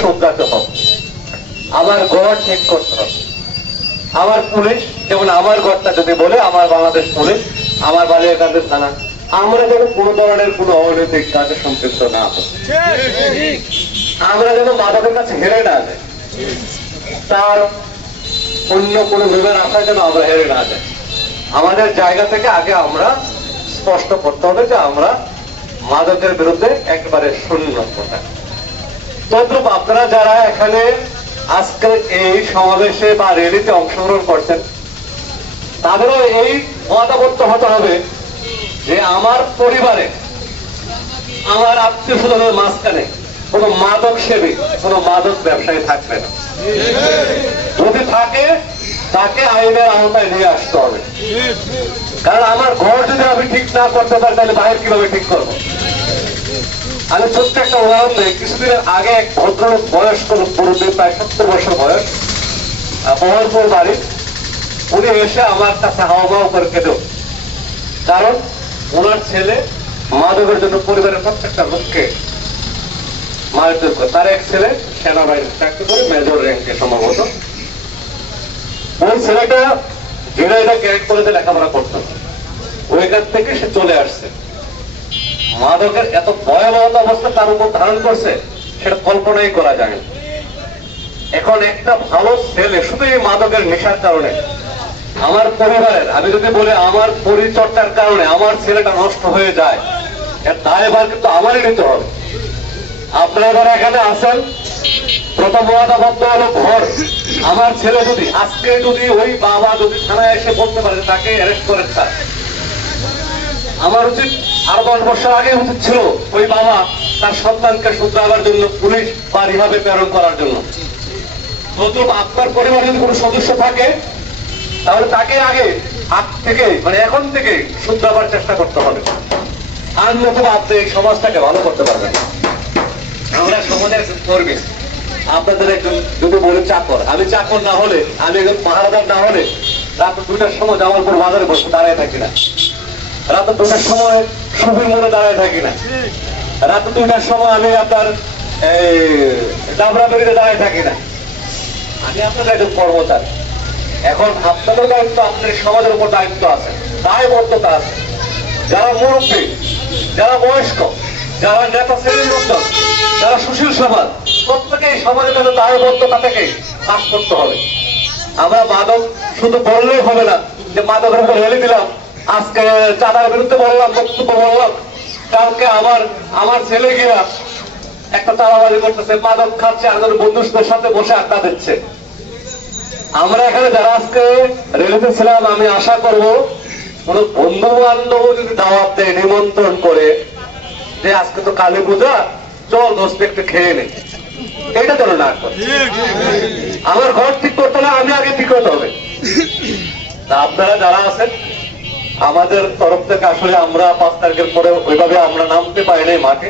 সংজ্ঞাত হবে, আমার গড় ঠিক করতে হবে। আমার পুলিশ যেমন আমার গড়টা যদি বলে আমার বাংলাদেশ পুলিশ, আমার বালিয়াকান্দি থানা, আমরা যেন কোন ধরনের কোন অনৈতিক কাজে সম্পৃক্ত না হই, আমরা যেন মাদকের কাছে হেরে না যাই, তার অন্য কোন লোকের আশায় যেন আমরা হেরে না যাই। আমাদের জায়গা থেকে আগে আমরা স্পষ্ট করতে হবে যে আমরা মাদকের বিরুদ্ধে একেবারে শূন্য কথা। তদ্রুপ আপনারা যারা এখানে আজকে এই সমাবেশে বা র্যালিতে অংশগ্রহণ করছেন, তাদেরও এই মতামত হতে হবে যে আমার পরিবারে, আমার আত্মীয় স্বজনের মাঝখানে কোন মাদক সেবী, কোন মাদক ব্যবসায়ী থাকবে না। যদি থাকে তাকে আইনের আওতায় নিয়ে আসতে হবে। কারণ আমার ঘর যদি আমি ঠিক না করতে পারি তাহলে বাইরে কিভাবে ঠিক করবো? আমি ছোট্ট একটা উদাহরণ দিই। কিছুদিনের আগে এক ভদ্রলোক, বয়স্ক পুরুষের প্রায় 70 বছর বয়স, বহরপুর বাড়ি, উনি এসে আমার কাছে হাওয়া বাওয়া করে কেঁদে, কারণ ওনার ছেলে মাদকের জন্য পরিবারের প্রত্যেকটা লোককে মারধর করে। তার এক ছেলে সেনাবাহিনী চাকরি করে, মেজর র্যাঙ্কে সম্ভবত। ওই ছেলেটা ঝিনাইদহ ক্যাডেট কলেজে লেখাপড়া করতো, ওইখান থেকে সে চলে আসছে। মাদকের এত ভয়াবহ অবস্থা তার উপর ধারণ করছে, সেটা কল্পনাই করা যায় না। এখন একটা ভালো ছেলে শুধু এই মাদকের নেশার কারণে, আমার পরিবারের, আমি যদি বলি আমার পরিচর্যার কারণে আমার ছেলেটা নষ্ট হয়ে যায়, এর দায়ভার কিন্তু আমারই নিতে হবে। আপনারা যারা এখানে আছেন, প্রথম মহাদাবদ্ধ হলো ঘর। আমার ছেলে যদি আজকে যদি ওই বাবা যদি থানায় এসে বলতে পারে তাকে অ্যারেস্ট করেন, স্যার, আমার উচিত আরো 10 বছর আগে উচিত ছিল ওই বাবা তার সন্তানকে শুধরাবার জন্য পুলিশ বা রিহাবে প্রেরণ করার জন্য। নতুন আপনার পরিবারে যদি কোনো সদস্য থাকে তাহলে তাকে আগে আগ থেকে, মানে এখন থেকে শুধরাবার চেষ্টা করতে হবে। আর নতুন আপনি এই সমাজটাকে ভালো করতে পারবেন। আমরা সমাজের একজন কর্মী, আপনাদের একজন যদি বলে চাকর, আমি চাকর না হলে, আমি একজন পাহারাদার না হলে রাত 2টার সময় জামালপুর বাজারে বসে দাঁড়ায় থাকি না, রাত 2টার সময় সুবির মোড়ে দাঁড়ায় থাকি না, রাত 2টার সময় আমি আপনার এই ডাবরাবাড়িতে দাঁড়ায় থাকি না। আমি আপনাদের একজন কর্মচারী। এখন আপনাদের দায়িত্ব, আপনার সমাজের উপর দায়িত্ব আছে, দায়বদ্ধতা আছে। যারা মুরব্বী, যারা বয়স্ক, যারা নেতা শ্রেণীর লোকজন, যারা সুশীল সমাজ, প্রত্যেকে সমাজের কাছে দায়বদ্ধতা থেকে কাজ করতে হবে। আমরা মাদক শুধু বললেই হবে না যে মাদকের উপর রেলি দিলাম, আজকে চাঁদার বিরুদ্ধে বললাম, বক্তব্য বললাম, কালকে আমার ছেলে গিয়া একটা চাঁদাবাজি করতেছে, মাদক খাচ্ছে, আর বন্ধুদের সাথে বসে আড্ডা দিচ্ছে। আমরা এখানে যারা আজকে রেলিতে ছিলাম, আমি আশা করব কোন বন্ধু বান্ধব যদি দাওয়াত দেয়, নিমন্ত্রণ করে যে আজকে তো কালী পূজা, চল দোস্ত একটু খেয়ে নে, এটা যেন না করে। আমার ঘর ঠিক করতে হলে আমি আগে ঠিক করতে হবে। আপনারা যারা আছেন, আমাদের তরফ থেকে আসলে আমরা 5 তারিখের পরে ওইভাবে আমরা নামতে পারি নাই মাঠে।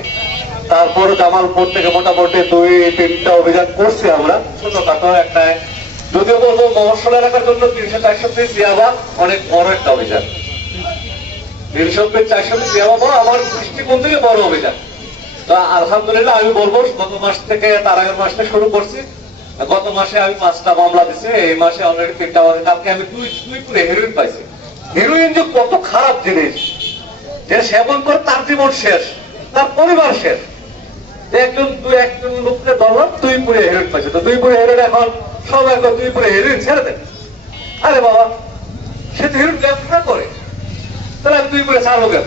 তারপরে জামালপুর থেকে মোটামুটি 2-3টা অভিযান করছি আমরা, ছোটখাটো একটা, যদিও বলবো মহসল এলাকার জন্য 300-400 পিস ইয়াবা অনেক বড় একটা অভিযান। 300-400 পিস ইয়াবা আমার দৃষ্টিকোণ থেকে বড় অভিযান। তো আলহামদুলিল্লাহ আমি বলবো গত মাস থেকে, তার আগের মাস থেকে শুরু করছি। গত মাসে আমি 5টা মামলা দিচ্ছি, এই মাসে অলরেডি 3টা। কালকে আমি 2 করে হেরোইন পাইছি। হেরোইন যে কত খারাপ জিনিস, যে সেবন করে তার জীবন শেষ, তার পরিবার শেষ। একজন লোককে ধরলাম 2 পুরে হেরোইন পাইছে, তো 2 পুরে হেরোইন এখন সবাই 2 পুরে হেরোইন ছেড়ে দেন। আরে বাবা, সে তো হেরোইন ব্যবসা করে, তাহলে আমি 2 পুরে ছাড়বো কেন?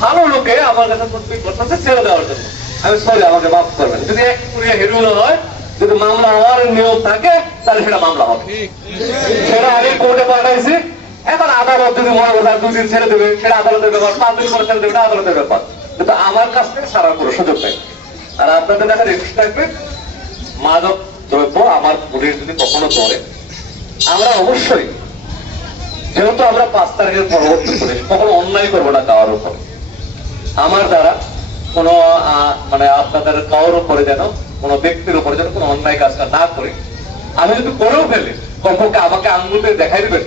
ভালো লোকে আমার কাছে করতেছে ছেড়ে দেওয়ার জন্য। আমি সরি, আমাকে মাফ করবেন। যদি 1 পুরে হেরোইন হয়, যদি মামলা হওয়ার নিয়ম থাকে, তাহলে সেটা মামলা হবে। সেটা আমি কোর্টে পাঠাইছি। এখন আদালত যদি মনে করে 2 দিন ছেড়ে দেবে, সেটা আদালতের ব্যাপার। 5 দিন পরে ছেড়ে দেবে, আদালতের ব্যাপার। কিন্তু আমার কাছ থেকে ছাড়ার কোনো সুযোগ নেই। আর আপনাদের কাছে রিকোয়েস্ট থাকবে, মাদক দ্রব্য আমার পুলিশ যদি কখনো করে, আমরা অবশ্যই, যেহেতু আমরা 5 তারিখের পরবর্তী পুলিশ, কখনো অন্যায় করবো না কারোর উপরে। আমার দ্বারা কোনো মানে আপনাদের কারোর উপরে যেন, কোনো ব্যক্তির উপরে যেন কোনো অন্যায় কাজটা না করি। আমি যদি করেও ফেলি, কমপক্ষে আমাকে আঙ্গুলে দেখাই দিবেন,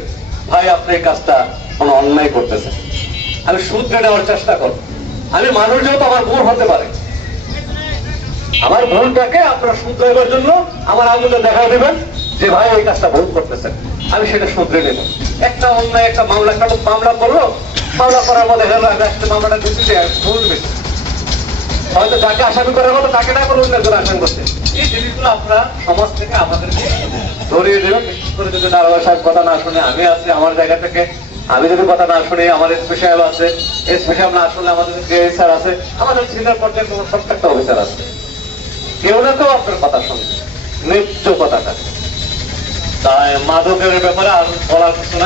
ভাই আপনি এই কাজটা কোনো অন্যায় করতেছেন। আমি শুধরে নেওয়ার চেষ্টা করব। আমি মানুষ যেহেতু আমার ভুল হতে পারে, আমার ভুলটাকে আপনারা শুধরাইবার জন্য আমার আঙুলে দেখা দেবেন যে ভাই এই কাজটা ভুল করতেছেন, আমি সেটা শুধরে নেব। একটা অন্যায় একটা মামলা করলো, মামলা করার মধ্যে মামলাটা দিচ্ছি যে ভুল বেশি, হয়তো যাকে আসামি করার মতো তাকে না করে অন্য আসামি করছে। এই জিনিসগুলো আপনারা সমাজ থেকে আমাদেরকে ধরিয়ে দেবেন। বিশেষ করে যদি দারোগা সাহেব কথা না শুনে, আমি আছি আমার জায়গা থেকে, আমি যদি কথা না শুনি, আমার এসপি সাহেব আছে, এসপি সাহেব না শুনলে আমাদের ডিআই স্যার আছে, আমাদের সিনিয়র পর্যায়ে প্রত্যেকটা অফিসার আছে, কেউ না কেউ আপনার কথা শুনে নিত্য কথাটা। তাই মাদকের ব্যাপারে আর বলার কিছু নাই।